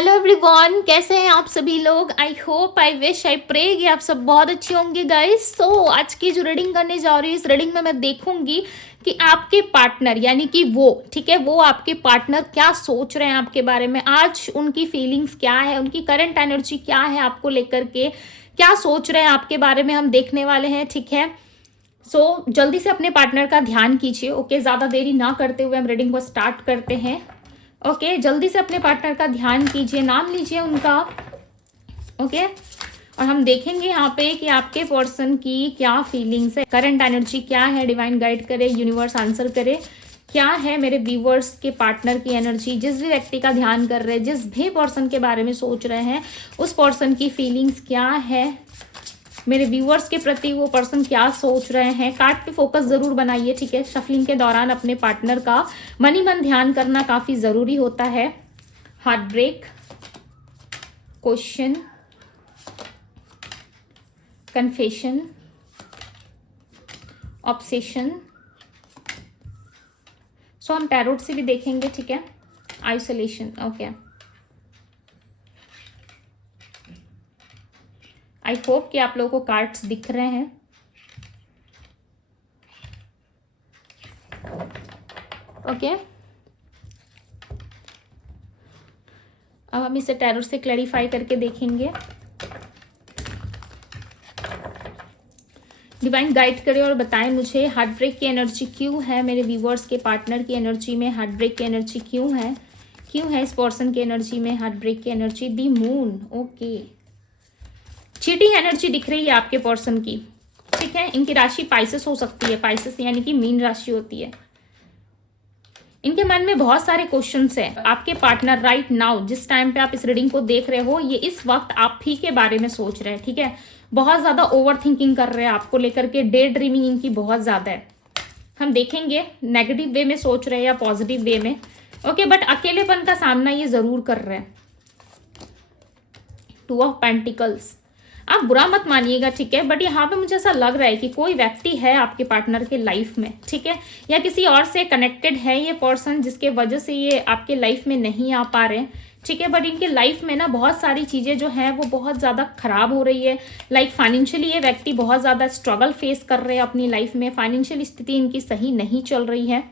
Hello everyone, कैसे हैं आप सभी लोग। I hope, I wish, I pray कि आप सब बहुत अच्छे होंगे गाइस। सो आज की जो रीडिंग करने जा रही हूँ, इस रीडिंग में मैं देखूंगी कि आपके पार्टनर यानी कि वो, ठीक है, वो आपके पार्टनर क्या सोच रहे हैं आपके बारे में। आज उनकी फीलिंग्स क्या है, उनकी करंट एनर्जी क्या है, आपको लेकर के क्या सोच रहे हैं आपके बारे में हम देखने वाले हैं, ठीक है। सो जल्दी से अपने पार्टनर का ध्यान कीजिए। ओके, ज़्यादा देरी ना करते हुए हम रीडिंग को स्टार्ट करते हैं। ओके, जल्दी से अपने पार्टनर का ध्यान कीजिए, नाम लीजिए उनका। ओके, और हम देखेंगे यहाँ पे कि आपके पर्सन की क्या फीलिंग्स है, करंट एनर्जी क्या है। डिवाइन गाइड करे, यूनिवर्स आंसर करे, क्या है मेरे व्यूवर्स के पार्टनर की एनर्जी। जिस भी व्यक्ति का ध्यान कर रहे हैं, जिस भी पर्सन के बारे में सोच रहे हैं, उस पर्सन की फीलिंग्स क्या है, मेरे व्यूअर्स के प्रति वो पर्सन क्या सोच रहे हैं। कार्ड पे फोकस जरूर बनाइए, ठीक है। शफलिंग के दौरान अपने पार्टनर का मन ही मन ध्यान करना काफी जरूरी होता है। Heart break, question, confession, obsession. So हम टैरोट से भी देखेंगे, ठीक है। Isolation, okay. आई होप कि आप लोगों को कार्ड्स दिख रहे हैं। ओके, अब हम इसे टैरोट से क्लैरिफाई करके देखेंगे। डिवाइन गाइड करे और बताएं मुझे हार्ट ब्रेक की एनर्जी क्यों है मेरे व्यूवर्स के पार्टनर की एनर्जी में। हार्ट ब्रेक की एनर्जी क्यों है इस पर्सन की एनर्जी में हार्ट ब्रेक की एनर्जी। दी मून, ओके। चीटिंग एनर्जी दिख रही है आपके पर्सन की, ठीक है। इनकी राशि पाइसेस हो सकती है, पाइसेस यानी कि मीन राशि होती है। इनके मन में बहुत सारे क्वेश्चंस हैं। आपके पार्टनर राइट नाउ, जिस टाइम पे आप इस रीडिंग को देख रहे हो, ये इस वक्त आप ही के बारे में सोच रहे हैं, ठीक है। बहुत ज्यादा ओवर थिंकिंग कर रहे हैं आपको लेकर के, डे ड्रीमिंग इनकी बहुत ज्यादा है। हम देखेंगे नेगेटिव वे में सोच रहे हैं या पॉजिटिव वे में। ओके, बट अकेलेपन का सामना ये जरूर कर रहे हैं। टू ऑफ पेंटिकल्स, आप बुरा मत मानिएगा, ठीक है, बट यहाँ पे मुझे ऐसा लग रहा है कि कोई व्यक्ति है आपके पार्टनर के लाइफ में, ठीक है, या किसी और से कनेक्टेड है ये पर्सन, जिसके वजह से ये आपके लाइफ में नहीं आ पा रहे हैं, ठीक है। बट इनके लाइफ में ना बहुत सारी चीज़ें जो हैं वो बहुत ज़्यादा खराब हो रही है। लाइक फाइनेंशियली ये व्यक्ति बहुत ज़्यादा स्ट्रगल फेस कर रहे हैं अपनी लाइफ में। फाइनेंशियल स्थिति इनकी सही नहीं चल रही है,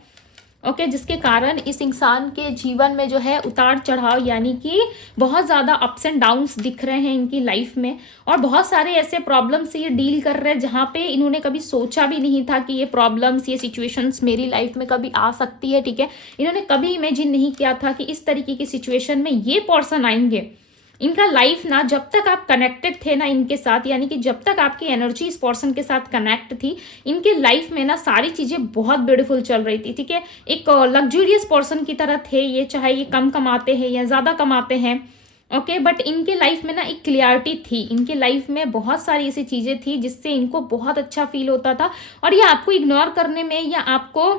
ओके, जिसके कारण इस इंसान के जीवन में जो है उतार चढ़ाव यानी कि बहुत ज़्यादा अप्स एंड डाउन्स दिख रहे हैं इनकी लाइफ में। और बहुत सारे ऐसे प्रॉब्लम्स ये डील कर रहे हैं जहाँ पे इन्होंने कभी सोचा भी नहीं था कि ये प्रॉब्लम्स, ये सिचुएशंस मेरी लाइफ में कभी आ सकती है, ठीक है। इन्होंने कभी इमेजिन नहीं किया था कि इस तरीके की सिचुएशन में ये पर्सन आएंगे। इनका लाइफ ना, जब तक आप कनेक्टेड थे ना इनके साथ, यानी कि जब तक आपकी एनर्जी इस पर्सन के साथ कनेक्ट थी, इनके लाइफ में ना सारी चीज़ें बहुत ब्यूटीफुल चल रही थी, ठीक है। एक लग्जूरियस पर्सन की तरह थे ये, चाहे ये कम कमाते हैं या ज़्यादा कमाते हैं, ओके। बट इनके लाइफ में ना एक क्लियरिटी थी, इनके लाइफ में बहुत सारी ऐसी चीज़ें थी जिससे इनको बहुत अच्छा फील होता था। और ये आपको इग्नोर करने में या आपको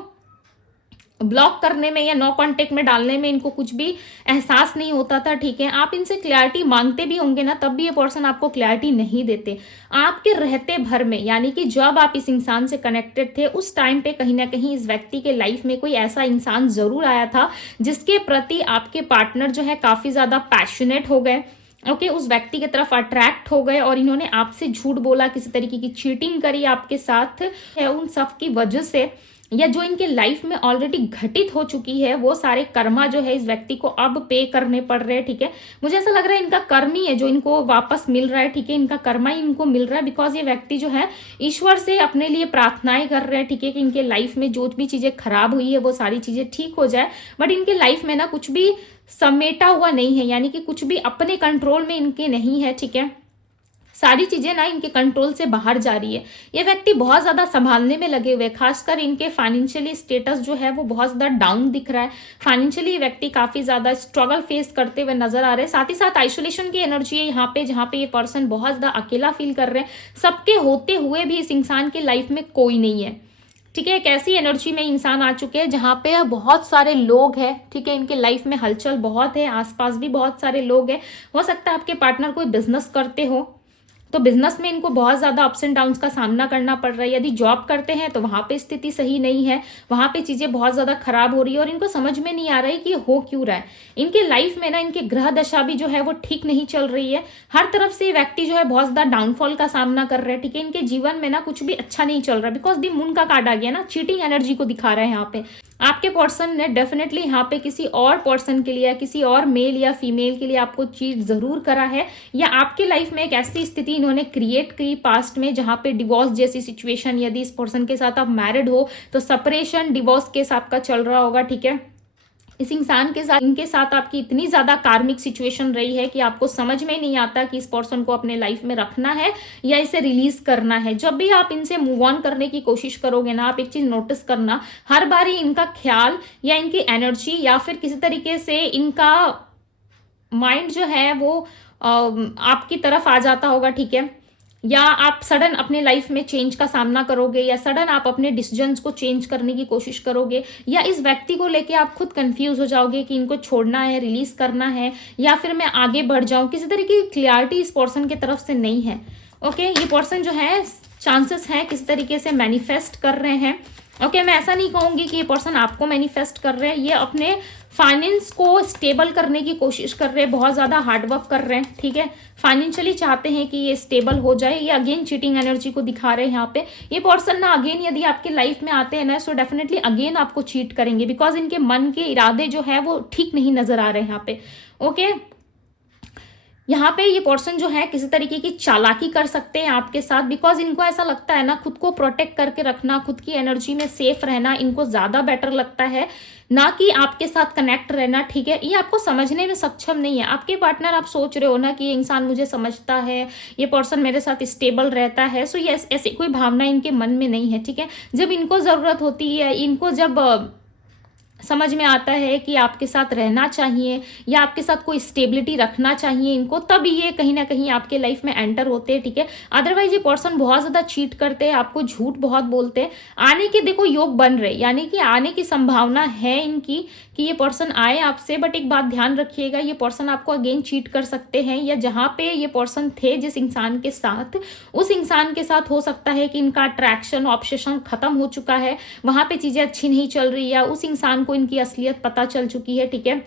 ब्लॉक करने में या नो कांटेक्ट में डालने में इनको कुछ भी एहसास नहीं होता था, ठीक है। आप इनसे क्लैरिटी मांगते भी होंगे ना, तब भी ये पर्सन आपको क्लैरिटी नहीं देते आपके रहते भर में। यानी कि जब आप इस इंसान से कनेक्टेड थे, उस टाइम पे कहीं ना कहीं इस व्यक्ति के लाइफ में कोई ऐसा इंसान जरूर आया था जिसके प्रति आपके पार्टनर जो है काफी ज्यादा पैशनेट हो गए, ओके, उस व्यक्ति की तरफ अट्रैक्ट हो गए। और इन्होंने आपसे झूठ बोला, किसी तरीके की चीटिंग करी आपके साथ है। उन सब की वजह से या जो इनके लाइफ में ऑलरेडी घटित हो चुकी है, वो सारे कर्मा जो है इस व्यक्ति को अब पे करने पड़ रहे हैं, ठीक है। मुझे ऐसा लग रहा है इनका कर्म ही है जो इनको वापस मिल रहा है, ठीक है। इनका कर्मा ही इनको मिल रहा है, बिकॉज ये व्यक्ति जो है ईश्वर से अपने लिए प्रार्थनाएं कर रहे हैं, ठीक है, कि इनके लाइफ में जो भी चीजें खराब हुई है वो सारी चीजें ठीक हो जाए। बट इनके लाइफ में ना कुछ भी समेटा हुआ नहीं है, यानी कि कुछ भी अपने कंट्रोल में इनके नहीं है, ठीक है। सारी चीजें ना इनके कंट्रोल से बाहर जा रही है। ये व्यक्ति बहुत ज्यादा संभालने में लगे हुए हैं, खासकर इनके फाइनेंशियली स्टेटस जो है वो बहुत ज्यादा डाउन दिख रहा है। फाइनेंशियली ये व्यक्ति काफी ज्यादा स्ट्रगल फेस करते हुए नजर आ रहे हैं। साथ ही साथ आइसोलेशन की एनर्जी है यहाँ पे, जहाँ पे ये पर्सन बहुत ज्यादा अकेला फील कर रहे हैं। सबके होते हुए भी इस इंसान के लाइफ में कोई नहीं है, ठीक है। एक ऐसी एनर्जी में इंसान आ चुके हैं जहाँ पे बहुत सारे लोग हैं, ठीक है। इनके लाइफ में हलचल बहुत है, आसपास भी बहुत सारे लोग हैं। हो सकता है आपके पार्टनर कोई बिजनेस करते हो, तो बिजनेस में इनको बहुत ज़्यादा अप्स एंड डाउन्स का सामना करना पड़ रहा है। यदि जॉब करते हैं तो वहाँ पे स्थिति सही नहीं है, वहाँ पे चीज़ें बहुत ज़्यादा खराब हो रही है और इनको समझ में नहीं आ रहा है कि ये हो क्यों रहा है। इनके लाइफ में ना इनके ग्रह दशा भी जो है वो ठीक नहीं चल रही है। हर तरफ से ये व्यक्ति जो है बहुत ज़्यादा डाउनफॉल का सामना कर रहे हैं, ठीक है। इनके जीवन में ना कुछ भी अच्छा नहीं चल रहा, बिकॉज दी मून का कार्ड आ गया ना, चीटिंग एनर्जी को दिखा रहा है यहाँ पे। आपके पर्सन ने डेफिनेटली यहाँ पे किसी और पर्सन के लिए या किसी और मेल या फीमेल के लिए आपको चीट जरूर करा है, या आपके लाइफ में एक ऐसी स्थिति इन्होंने क्रिएट की पास्ट में जहाँ पे डिवोर्स जैसी सिचुएशन, यदि इस पर्सन के साथ आप मैरिड हो तो सेपरेशन डिवोर्स केस आपका चल रहा होगा, ठीक है। इस इंसान के साथ, इनके साथ आपकी इतनी ज़्यादा कार्मिक सिचुएशन रही है कि आपको समझ में नहीं आता कि इस पर्सन को अपने लाइफ में रखना है या इसे रिलीज करना है। जब भी आप इनसे मूव ऑन करने की कोशिश करोगे ना, आप एक चीज़ नोटिस करना, हर बार ही इनका ख्याल या इनकी एनर्जी या फिर किसी तरीके से इनका माइंड जो है वो आपकी तरफ आ जाता होगा, ठीक है। या आप सडन अपने लाइफ में चेंज का सामना करोगे, या सडन आप अपने डिसीजंस को चेंज करने की कोशिश करोगे, या इस व्यक्ति को लेके आप खुद कंफ्यूज हो जाओगे कि इनको छोड़ना है, रिलीज करना है, या फिर मैं आगे बढ़ जाऊं। किसी तरीके की क्लियरिटी इस पर्सन की तरफ से नहीं है। ओके, ये पर्सन जो है चांसेस हैं किसी तरीके से मैनिफेस्ट कर रहे हैं। ओके, मैं ऐसा नहीं कहूंगी कि ये पर्सन आपको मैनिफेस्ट कर रहे हैं, ये अपने फाइनेंस को स्टेबल करने की कोशिश कर रहे हैं, बहुत ज़्यादा हार्डवर्क कर रहे हैं, ठीक है। फाइनेंशियली चाहते हैं कि ये स्टेबल हो जाए। ये अगेन चीटिंग एनर्जी को दिखा रहे हैं यहाँ पे। ये पर्सन ना अगेन यदि आपके लाइफ में आते हैं ना, सो डेफिनेटली अगेन आपको चीट करेंगे, बिकॉज इनके मन के इरादे जो है वो ठीक नहीं नजर आ रहे हैं यहाँ पे। ओके, यहाँ पे ये पर्सन जो है किसी तरीके की चालाकी कर सकते हैं आपके साथ, बिकॉज इनको ऐसा लगता है ना, खुद को प्रोटेक्ट करके रखना, खुद की एनर्जी में सेफ रहना इनको ज़्यादा बेटर लगता है, ना कि आपके साथ कनेक्ट रहना, ठीक है। ये आपको समझने में सक्षम नहीं है। आपके पार्टनर, आप सोच रहे हो ना कि ये इंसान मुझे समझता है, ये पर्सन मेरे साथ स्टेबल रहता है, सो ये ऐसी कोई भावना इनके मन में नहीं है, ठीक है। जब इनको ज़रूरत होती है, इनको जब समझ में आता है कि आपके साथ रहना चाहिए या आपके साथ कोई स्टेबिलिटी रखना चाहिए इनको, तब ये कहीं ना कहीं आपके लाइफ में एंटर होते हैं, ठीक है। अदरवाइज ये पर्सन बहुत ज़्यादा चीट करते हैं, आपको झूठ बहुत बोलते हैं। आने के देखो योग बन रहे, यानी कि आने की संभावना है इनकी कि ये पर्सन आए आपसे, बट एक बात ध्यान रखिएगा, ये पर्सन आपको अगेन चीट कर सकते हैं, या जहाँ पे ये पर्सन थे जिस इंसान के साथ, उस इंसान के साथ हो सकता है कि इनका अट्रैक्शन, ऑब्सेशन खत्म हो चुका है, वहाँ पे चीज़ें अच्छी नहीं चल रही, या उस इंसान को इनकी असलियत पता चल चुकी है, ठीक है।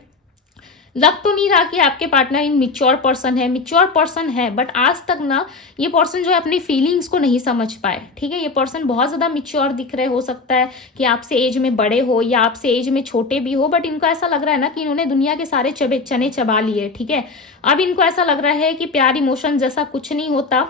लग तो नहीं रहा कि आपके पार्टनर इन मिच्योर पर्सन है, मिच्योर पर्सन है, बट आज तक ना ये पर्सन जो है अपनी फीलिंग्स को नहीं समझ पाए, ठीक है। ये पर्सन बहुत ज़्यादा मिच्योर दिख रहे, हो सकता है कि आपसे एज में बड़े हो या आपसे एज में छोटे भी हो, बट इनको ऐसा लग रहा है ना कि इन्होंने दुनिया के सारे चने चबा लिए, ठीक है। अब इनको ऐसा लग रहा है कि प्यार इमोशन जैसा कुछ नहीं होता।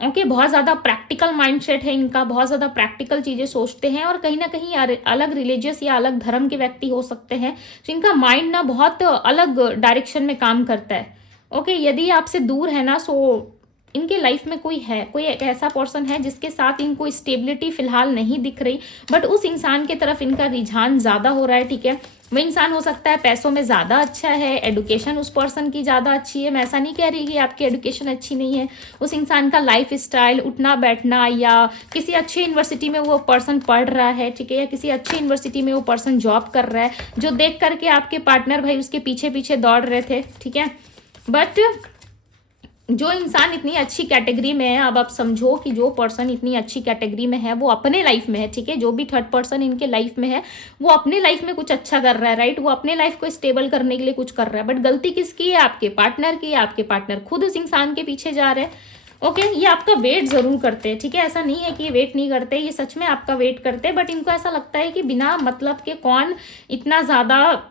ओके, बहुत ज़्यादा प्रैक्टिकल माइंडसेट है इनका, बहुत ज़्यादा प्रैक्टिकल चीज़ें सोचते हैं, और कहीं ना कहीं अलग रिलीजियस या अलग धर्म के व्यक्ति हो सकते हैं, तो इनका माइंड ना बहुत अलग डायरेक्शन में काम करता है। ओके, यदि आपसे दूर है ना, सो इनके लाइफ में कोई एक ऐसा पर्सन है जिसके साथ इनको स्टेबिलिटी फिलहाल नहीं दिख रही, बट उस इंसान की तरफ इनका रुझान ज़्यादा हो रहा है, ठीक है। वह इंसान हो सकता है पैसों में ज़्यादा अच्छा है, एडुकेशन उस पर्सन की ज़्यादा अच्छी है। मैं ऐसा नहीं कह रही कि आपकी एडुकेशन अच्छी नहीं है, उस इंसान का लाइफ स्टाइल, उठना बैठना, या किसी अच्छी यूनिवर्सिटी में वो पर्सन पढ़ रहा है, ठीक है, या किसी अच्छी यूनिवर्सिटी में वो पर्सन जॉब कर रहा है, जो देख करके आपके पार्टनर भाई उसके पीछे पीछे दौड़ रहे थे, ठीक है। बट जो इंसान इतनी अच्छी कैटेगरी में है, अब आप समझो कि जो पर्सन इतनी अच्छी कैटेगरी में है वो अपने लाइफ में है, ठीक है। जो भी थर्ड पर्सन इनके लाइफ में है वो अपने लाइफ में कुछ अच्छा कर रहा है, राइट, वो अपने लाइफ को स्टेबल करने के लिए कुछ कर रहा है, बट गलती किसकी है? आपके पार्टनर की। आपके पार्टनर खुद उस इंसान के पीछे जा रहे हैं। ओके, ये आपका वेट जरूर करते हैं, ठीक है। ऐसा नहीं है कि ये वेट नहीं करते, ये सच में आपका वेट करते हैं, बट इनको ऐसा लगता है कि बिना मतलब के कौन इतना ज्यादा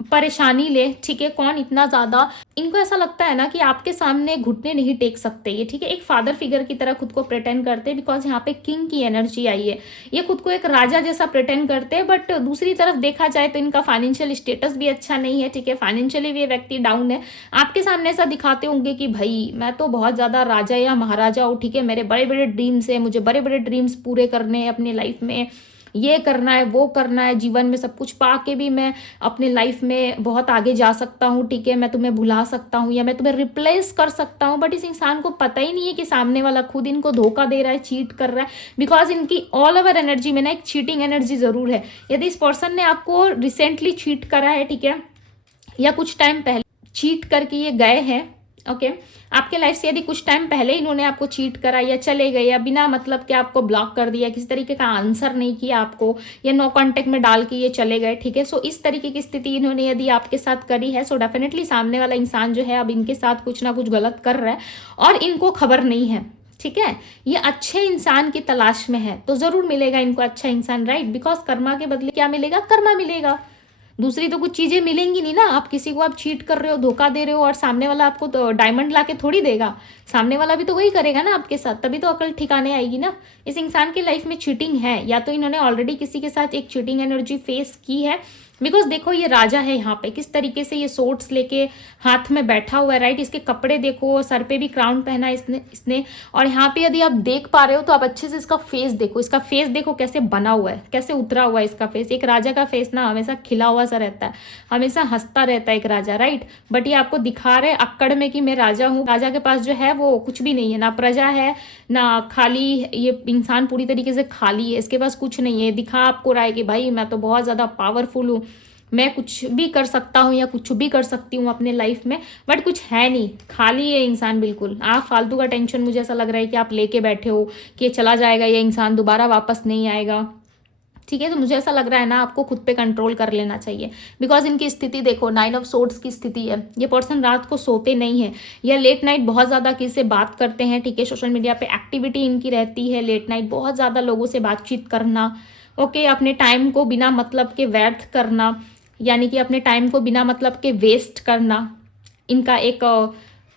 परेशानी ले, ठीक है, कौन इतना ज़्यादा, इनको ऐसा लगता है ना कि आपके सामने घुटने नहीं टेक सकते ये, ठीक है। एक फादर फिगर की तरह खुद को प्रिटेंड करते हैं, बिकॉज यहाँ पे किंग की एनर्जी आई है, ये खुद को एक राजा जैसा प्रिटेंड करते हैं, बट दूसरी तरफ देखा जाए तो इनका फाइनेंशियल स्टेटस भी अच्छा नहीं है, ठीक है। फाइनेंशियली भी ये व्यक्ति डाउन है। आपके सामने ऐसा दिखाते होंगे कि भाई मैं तो बहुत ज़्यादा राजा या महाराजा हूँ, ठीक है, मेरे बड़े बड़े ड्रीम्स हैं, मुझे बड़े बड़े ड्रीम्स पूरे करने हैं अपनी लाइफ में, ये करना है, वो करना है, जीवन में सब कुछ पा के भी मैं अपने लाइफ में बहुत आगे जा सकता हूँ, ठीक है, मैं तुम्हें भुला सकता हूँ या मैं तुम्हें रिप्लेस कर सकता हूँ। बट इस इंसान को पता ही नहीं है कि सामने वाला खुद इनको धोखा दे रहा है, चीट कर रहा है, बिकॉज इनकी ऑल ओवर एनर्जी में ना एक चीटिंग एनर्जी जरूर है। यदि इस पर्सन ने आपको रिसेंटली चीट करा है, ठीक है, या कुछ टाइम पहले चीट करके ये गए हैं, ओके आपके लाइफ से यदि कुछ टाइम पहले इन्होंने आपको चीट करा या चले गए या बिना मतलब के आपको ब्लॉक कर दिया, किसी तरीके का आंसर नहीं किया आपको, या नो कांटेक्ट में डाल के ये चले गए, ठीक है। सो इस तरीके की स्थिति इन्होंने यदि आपके साथ करी है, सो डेफिनेटली सामने वाला इंसान जो है अब इनके साथ कुछ ना कुछ गलत कर रहा है और इनको खबर नहीं है, ठीक है। ये अच्छे इंसान की तलाश में है, तो जरूर मिलेगा इनको अच्छा इंसान, राइट। बिकॉज कर्मा के बदले क्या मिलेगा? कर्मा मिलेगा, दूसरी तो कुछ चीजें मिलेंगी नहीं ना। आप किसी को आप चीट कर रहे हो, धोखा दे रहे हो, और सामने वाला आपको तो डायमंड ला के थोड़ी देगा, सामने वाला भी तो वही करेगा ना आपके साथ, तभी तो अकल ठिकाने आएगी ना। इस इंसान की लाइफ में चीटिंग है, या तो इन्होंने ऑलरेडी किसी के साथ एक चीटिंग एनर्जी फेस की है। बिकॉज देखो ये राजा है यहाँ पे, किस तरीके से ये सोर्ट्स लेके हाथ में बैठा हुआ है, राइट। इसके कपड़े देखो, सर पे भी क्राउन पहना है इसने। और यहाँ पे यदि आप देख पा रहे हो तो आप अच्छे से इसका फेस देखो, इसका फेस देखो कैसे बना हुआ है, कैसे उतरा हुआ है इसका फेस। एक राजा का फेस ना हमेशा खिला हुआ सा रहता है, हमेशा हंसता रहता है एक राजा, राइट। बट ये आपको दिखा रहे अक्कड़ में कि मैं राजा हूँ। राजा के पास जो है वो कुछ भी नहीं है, ना प्रजा है ना खाली, ये इंसान पूरी तरीके से खाली है, इसके पास कुछ नहीं है। दिखा आपको रहा है कि भाई मैं तो बहुत ज़्यादा पावरफुल हूँ, मैं कुछ भी कर सकता हूँ या कुछ भी कर सकती हूँ अपने लाइफ में, बट कुछ है नहीं, खाली है इंसान बिल्कुल। आप फालतू का टेंशन, मुझे ऐसा लग रहा है कि आप लेके बैठे हो कि ये चला जाएगा, ये इंसान दोबारा वापस नहीं आएगा, ठीक है। तो मुझे ऐसा लग रहा है ना आपको खुद पे कंट्रोल कर लेना चाहिए। बिकॉज इनकी स्थिति देखो 9 ऑफ सोर्ड्स की स्थिति है। ये पर्सन रात को सोते नहीं है, या लेट नाइट बहुत ज़्यादा किसी से बात करते हैं, ठीक है। सोशल मीडिया पे एक्टिविटी इनकी रहती है, लेट नाइट बहुत ज़्यादा लोगों से बातचीत करना, ओके। अपने टाइम को बिना मतलब के व्यर्थ करना, यानी कि अपने टाइम को बिना मतलब के वेस्ट करना, इनका एक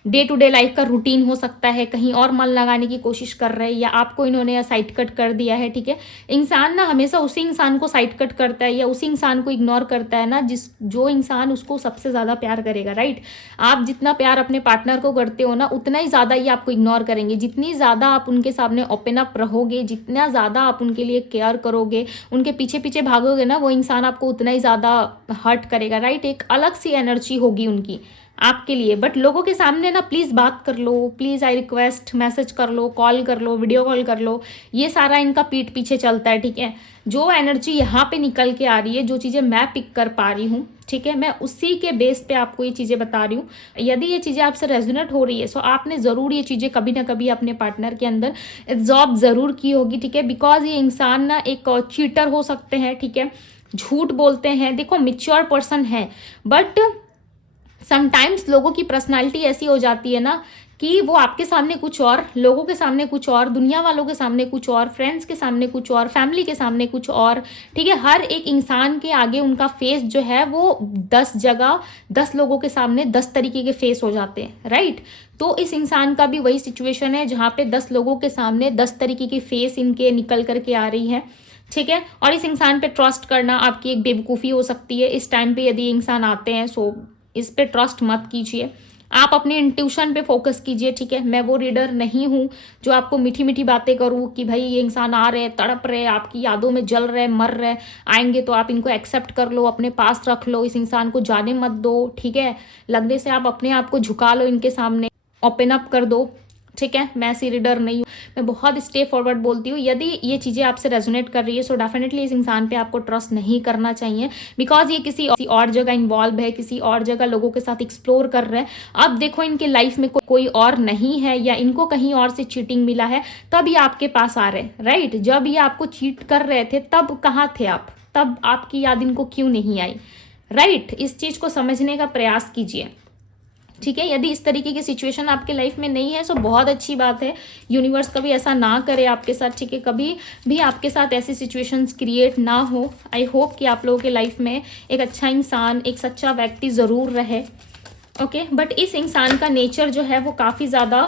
डे टू डे लाइफ का रूटीन हो सकता है। कहीं और मन लगाने की कोशिश कर रहे हैं, या आपको इन्होंने साइड कट कर दिया है, ठीक है। इंसान ना हमेशा उसी इंसान को साइड कट करता है या उसी इंसान को इग्नोर करता है ना जो इंसान उसको सबसे ज़्यादा प्यार करेगा, राइट। आप जितना प्यार अपने पार्टनर को करते हो ना, उतना ही ज़्यादा ये आपको इग्नोर करेंगे। जितनी ज़्यादा आप उनके सामने ओपन अप रहोगे, जितना ज़्यादा आप उनके लिए केयर करोगे, उनके पीछे पीछे भागोगे ना, वो इंसान आपको उतना ही ज़्यादा हर्ट करेगा, राइट। एक अलग सी एनर्जी होगी उनकी आपके लिए। बट लोगों के सामने ना प्लीज़ बात कर लो, प्लीज़ आई रिक्वेस्ट, मैसेज कर लो, कॉल कर लो, वीडियो कॉल कर लो, ये सारा इनका पीठ पीछे चलता है, ठीक है। जो एनर्जी यहाँ पे निकल के आ रही है, जो चीज़ें मैं पिक कर पा रही हूँ, ठीक है, मैं उसी के बेस पे आपको ये चीज़ें बता रही हूँ। यदि ये चीज़ें आपसे रेजोनेट हो रही है, सो आपने ज़रूर ये चीज़ें कभी ना कभी अपने पार्टनर के अंदर एब्जॉर्ब ज़रूर की होगी, ठीक है। बिकॉज ये इंसान ना एक चीटर हो सकते हैं, ठीक है, झूठ बोलते हैं। देखो मिच्योर पर्सन है, बट समटाइम्स लोगों की पर्सनालिटी ऐसी हो जाती है ना कि वो आपके सामने कुछ और, लोगों के सामने कुछ और, दुनिया वालों के सामने कुछ और, फ्रेंड्स के सामने कुछ और, फैमिली के सामने कुछ और, ठीक है। हर एक इंसान के आगे उनका फेस जो है वो 10 जगह 10 लोगों के सामने 10 तरीके के फेस हो जाते हैं, राइट। तो इस इंसान का भी वही सिचुएशन है जहाँ पे 10 लोगों के सामने 10 तरीके की फेस इनके निकल करके आ रही है, ठीक है। और इस इंसान पे ट्रस्ट करना आपकी एक बेवकूफ़ी हो सकती है इस टाइम पे यदि इंसान आते हैं। सो इस पे ट्रस्ट मत कीजिए, आप अपने इंट्यूशन पे फोकस कीजिए, ठीक है। मैं वो रीडर नहीं हूँ जो आपको मीठी मीठी बातें करूँ कि भाई ये इंसान आ रहे, तड़प रहे, आपकी यादों में जल रहे, मर रहे, आएंगे तो आप इनको एक्सेप्ट कर लो, अपने पास रख लो, इस इंसान को जाने मत दो, ठीक है। लगने से आप अपने आप को झुका लो इनके सामने, ओपन अप कर दो, ठीक है। मैं ऐसी रीडर नहीं हूँ, मैं बहुत स्टे फॉरवर्ड बोलती हूँ। यदि ये चीज़ें आपसे रेजोनेट कर रही है, सो डेफिनेटली इस इंसान पे आपको ट्रस्ट नहीं करना चाहिए। बिकॉज ये किसी और जगह इन्वॉल्व है, किसी और जगह लोगों के साथ एक्सप्लोर कर रहे हैं। अब देखो इनके लाइफ में कोई और नहीं है, या इनको कहीं और से चीटिंग मिला है, तब ये आपके पास आ रहे हैं, राइट। जब ये आपको चीट कर रहे थे तब कहाँ थे आप, तब आपकी याद इनको क्यों नहीं आई, राइट। इस चीज़ को समझने का प्रयास कीजिए, ठीक है। यदि इस तरीके की सिचुएशन आपके लाइफ में नहीं है, सो बहुत अच्छी बात है। यूनिवर्स कभी ऐसा ना करे आपके साथ, ठीक है, कभी भी आपके साथ ऐसी सिचुएशंस क्रिएट ना हो। आई होप कि आप लोगों के लाइफ में एक अच्छा इंसान, एक सच्चा व्यक्ति ज़रूर रहे, ओके। बट इस इंसान का नेचर जो है वो काफ़ी ज़्यादा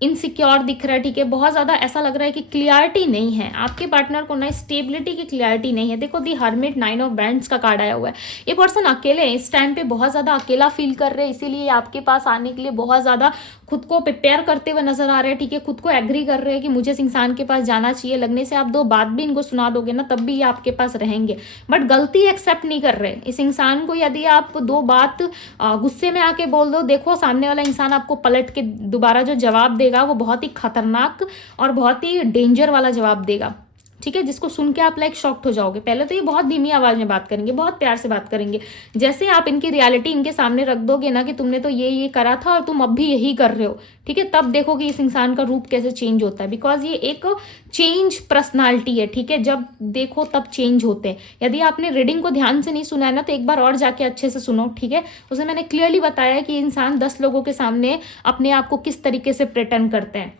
इनसिक्योर दिख रहा है, ठीक है। बहुत ज़्यादा ऐसा लग रहा है कि क्लियरिटी नहीं है आपके पार्टनर को ना, स्टेबिलिटी की क्लियरिटी नहीं है। देखो दी हर्मिट 9 ऑफ बैंड्स का कार्ड आया हुआ है। ये पर्सन अकेले हैं इस टाइम पे, बहुत ज़्यादा अकेला फील कर रहे हैं, इसीलिए आपके पास आने के लिए बहुत ज़्यादा खुद को प्रिपेयर करते हुए नजर आ रहे हैं, ठीक है। खुद को एग्री कर रहे हैं कि मुझे इस इंसान के पास जाना चाहिए। लगने से आप 2 बात भी इनको सुना दोगे ना, तब भी ये आपके पास रहेंगे, बट गलती एक्सेप्ट नहीं कर रहे इस इंसान को। यदि आप 2 बात गुस्से में आके बोल दो, देखो सामने वाला इंसान आपको पलट के दोबारा जो जवाब देगा वो बहुत ही खतरनाक और बहुत ही डेंजर वाला जवाब देगा, ठीक है, जिसको सुन के आप लाइक शॉक्ड हो जाओगे। पहले तो ये बहुत धीमी आवाज में बात करेंगे, बहुत प्यार से बात करेंगे। जैसे आप इनकी रियलिटी इनके सामने रख दोगे ना कि तुमने तो ये करा था और तुम अब भी यही कर रहे हो, ठीक है, तब देखोगे इस इंसान का रूप कैसे चेंज होता है। बिकॉज ये एक चेंज पर्सनालिटी है, ठीक है, जब देखो तब चेंज होते हैं। यदि आपने रीडिंग को ध्यान से नहीं सुना है ना तो एक बार और जाके अच्छे से सुनो, ठीक है। उसमें मैंने क्लियरली बताया कि इंसान 10 लोगों के सामने अपने आप को किस तरीके से प्रिटेंड करते हैं,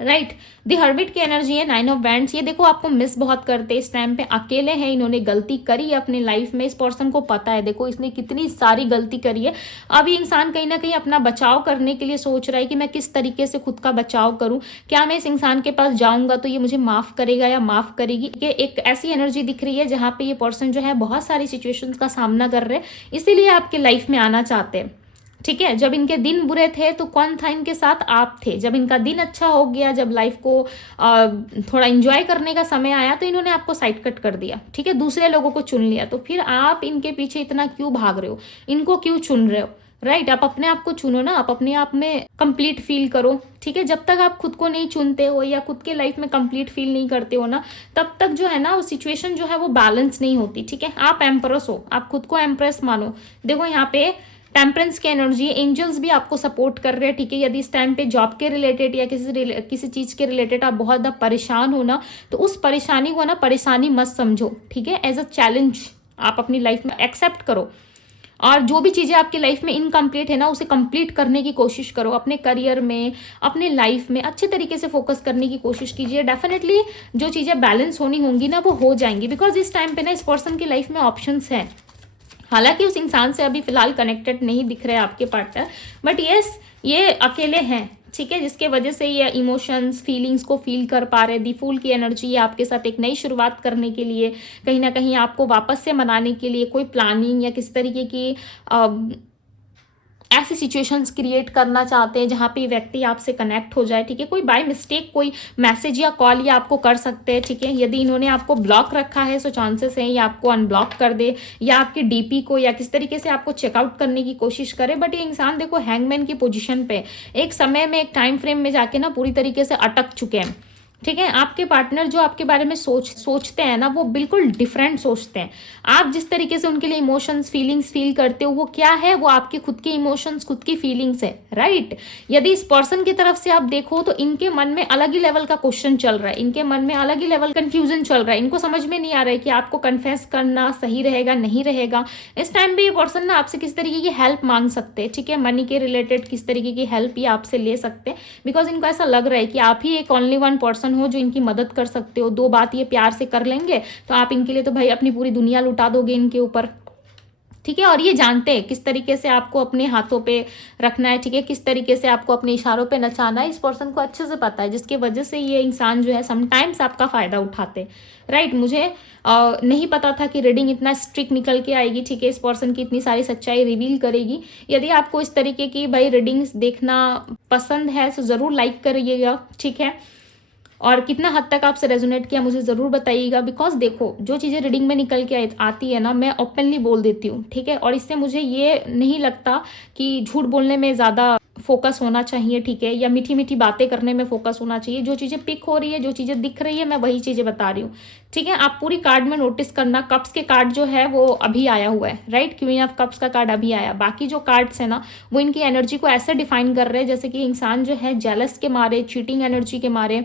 राइट। द हर्मिट की एनर्जी है 9 ऑफ वैंड्स। ये देखो आपको मिस बहुत करते हैं इस टाइम पे, अकेले हैं, इन्होंने गलती करी है अपनी लाइफ में, इस पर्सन को पता है, देखो इसने कितनी सारी गलती करी है। अब ये इंसान कहीं ना कहीं अपना बचाव करने के लिए सोच रहा है कि मैं किस तरीके से खुद का बचाव करूं, क्या मैं इस इंसान के पास जाऊंगा तो ये मुझे माफ करेगा या माफ करेगी। ये एक ऐसी एनर्जी दिख रही है जहां पे ये पर्सन जो है बहुत सारी सिचुएशंस का सामना कर रहे हैं, इसीलिए आपके लाइफ में आना चाहते हैं, ठीक है। जब इनके दिन बुरे थे तो कौन था इनके साथ, आप थे। जब इनका दिन अच्छा हो गया, जब लाइफ को थोड़ा एंजॉय करने का समय आया तो इन्होंने आपको साइड कट कर दिया, ठीक है, दूसरे लोगों को चुन लिया। तो फिर आप इनके पीछे इतना क्यों भाग रहे हो, इनको क्यों चुन रहे हो, राइट। आप अपने आप को चुनो ना, आप अपने आप में कंप्लीट फील करो, ठीक है। जब तक आप खुद को नहीं चुनते हो या खुद के लाइफ में कंप्लीट फील नहीं करते हो ना, तब तक जो है ना वो सिचुएशन जो है वो बैलेंस नहीं होती, ठीक है। आप एम्प्रेस हो, आप खुद को एम्प्रेस मानो। देखो यहाँ पे टेम्परेंस की एनर्जी, एंजल्स भी आपको सपोर्ट कर रहे हैं, ठीक है। यदि इस टाइम पे जॉब के रिलेटेड या किसी चीज के रिलेटेड आप बहुत ज़्यादा परेशान हो ना, तो उस परेशानी को ना परेशानी मत समझो, ठीक है, एज अ चैलेंज आप अपनी लाइफ में एक्सेप्ट करो। और जो भी चीज़ें आपकी लाइफ में इनकम्प्लीट है ना, उसे कंप्लीट करने की कोशिश करो। अपने करियर में, अपने लाइफ में अच्छे तरीके से फोकस करने की कोशिश कीजिए। डेफिनेटली जो चीज़ें बैलेंस होनी होंगी ना वो हो जाएंगी। बिकॉज इस टाइम पे ना इस पर्सन की लाइफ में ऑप्शंस हैं। हालांकि उस इंसान से अभी फिलहाल कनेक्टेड नहीं दिख रहे आपके पार्टनर, बट यस ये अकेले हैं, ठीक है, जिसके वजह से ये इमोशंस फीलिंग्स को फील कर पा रहे। दी फूल की एनर्जी है आपके साथ एक नई शुरुआत करने के लिए, कहीं ना कहीं आपको वापस से मनाने के लिए कोई प्लानिंग या किस तरीके की ऐसी सिचुएशंस क्रिएट करना चाहते हैं जहाँ पे व्यक्ति आपसे कनेक्ट हो जाए, ठीक है। कोई बाय मिस्टेक कोई मैसेज या कॉल या आपको कर सकते हैं, ठीक है। यदि इन्होंने आपको ब्लॉक रखा है सो चांसेस हैं या आपको अनब्लॉक कर दे या आपके डीपी को या किस तरीके से आपको चेकआउट करने की कोशिश करे। बट ये इंसान देखो हैंगमैन की पोजीशन पे एक समय में एक टाइम फ्रेम में जाके ना पूरी तरीके से अटक चुके हैं, ठीक है। आपके पार्टनर जो आपके बारे में सोचते हैं ना वो बिल्कुल डिफरेंट सोचते हैं। आप जिस तरीके से उनके लिए इमोशंस फीलिंग्स फील करते हो वो क्या है, वो आपके खुद के इमोशंस खुद की फीलिंग्स है, राइट। यदि इस पर्सन की तरफ से आप देखो तो इनके मन में अलग ही लेवल का क्वेश्चन चल रहा है, इनके मन में अलग ही लेवल कंफ्यूजन चल रहा है। इनको समझ में नहीं आ रहा है कि आपको कन्फेस करना सही रहेगा नहीं रहेगा। इस टाइम पे ये पर्सन ना आपसे किस तरीके की हेल्प मांग सकते हैं, ठीक है। मनी के रिलेटेड किस तरीके की हेल्प ये आपसे ले सकते हैं। बिकॉज इनको ऐसा लग रहा है कि आप ही एक ओनली वन पर्सन हो जो इनकी मदद कर सकते हो। दो बात ये प्यार से कर लेंगे तो आप इनके लिए तो भाई अपनी पूरी दुनिया लुटा दोगे इनके ऊपर, ठीक है। और ये जानते हैं किस तरीके से आपको अपने हाथों पे रखना है, ठीक है, किस तरीके से आपको अपने इशारों पे नचाना है। इस पर्सन को अच्छे से पता है, जिसकी वजह से ये इंसान जो है समटाइम्स आपका फायदा उठाते, राइट। मुझे नहीं पता था कि रीडिंग इतना स्ट्रिक्ट निकल के आएगी, ठीक है, इस पर्सन की इतनी सारी सच्चाई रिवील करेगी। यदि आपको इस तरीके की भाई रीडिंग्स देखना पसंद है तो ज़रूर लाइक करिएगा, ठीक है। और कितना हद तक आपसे रेजोनेट किया मुझे ज़रूर बताइएगा। बिकॉज देखो जो चीज़ें रीडिंग में निकल के आती है ना मैं ओपनली बोल देती हूँ, ठीक है। और इससे मुझे ये नहीं लगता कि झूठ बोलने में ज़्यादा फोकस होना चाहिए, ठीक है, या मीठी मीठी बातें करने में फोकस होना चाहिए। जो चीज़ें पिक हो रही है, जो चीज़ें दिख रही है, मैं वही चीज़ें बता रही हूँ, ठीक है। आप पूरी कार्ड में नोटिस करना, कप्स के कार्ड जो है वो अभी आया हुआ है, राइट। क्वीन ऑफ कप्स का कार्ड अभी आया। बाकी जो कार्ड्स है ना वो इनकी एनर्जी को ऐसे डिफाइन कर रहे हैं जैसे कि इंसान जो है जेलस के मारे, चीटिंग एनर्जी के मारे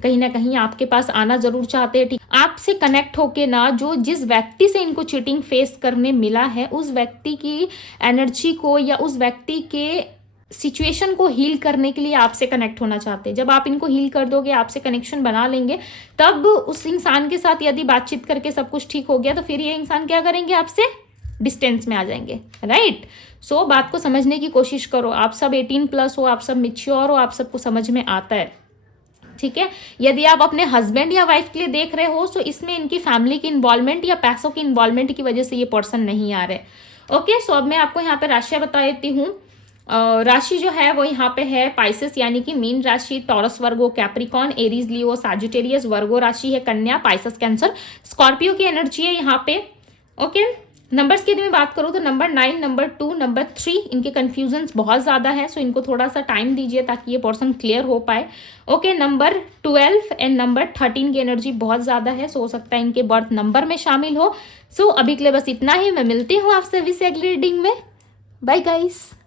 कहीं ना कहीं आपके पास आना जरूर चाहते हैं, ठीक। आपसे कनेक्ट होके ना जो जिस व्यक्ति से इनको चीटिंग फेस करने मिला है उस व्यक्ति की एनर्जी को या उस व्यक्ति के सिचुएशन को हील करने के लिए आपसे कनेक्ट होना चाहते हैं। जब आप इनको हील कर दोगे, आपसे कनेक्शन बना लेंगे, तब उस इंसान के साथ यदि बातचीत करके सब कुछ ठीक हो गया तो फिर ये इंसान क्या करेंगे, आपसे डिस्टेंस में आ जाएंगे, राइट। सो बात को समझने की कोशिश करो। आप सब 18+ हो, आप सब मिच्योर हो, आप सबको समझ में आता है, ठीक है। यदि आप अपने हस्बैंड या वाइफ के लिए देख रहे हो तो इसमें इनकी फैमिली की इन्वॉल्वमेंट या पैसों की इन्वॉल्वमेंट की वजह से ये पर्सन नहीं आ रहे। ओके, सो अब मैं आपको यहाँ पे राशियां बता देती हूँ। राशि जो है वो यहाँ पे है पाइसेस यानी कि मीन राशि, Taurus Virgo, Capricorn, Aries Leo, Sagittarius, Virgo राशि है कन्या, पाइसेस कैंसर, स्कॉर्पियो की एनर्जी है यहाँ पे। ओके, नंबर्स की यदि मैं बात करूँ तो नंबर 9, नंबर 2, नंबर 3 इनके कन्फ्यूजन्स बहुत ज़्यादा है, सो इनको थोड़ा सा टाइम दीजिए ताकि ये पर्सन क्लियर हो पाए। ओके, नंबर 12 एंड नंबर 13 की एनर्जी बहुत ज़्यादा है, सो हो सकता है इनके बर्थ नंबर में शामिल हो। सो अभी के लिए बस इतना ही, मैं मिलती हूँ आपसे विश रीडिंग में। Bye guys.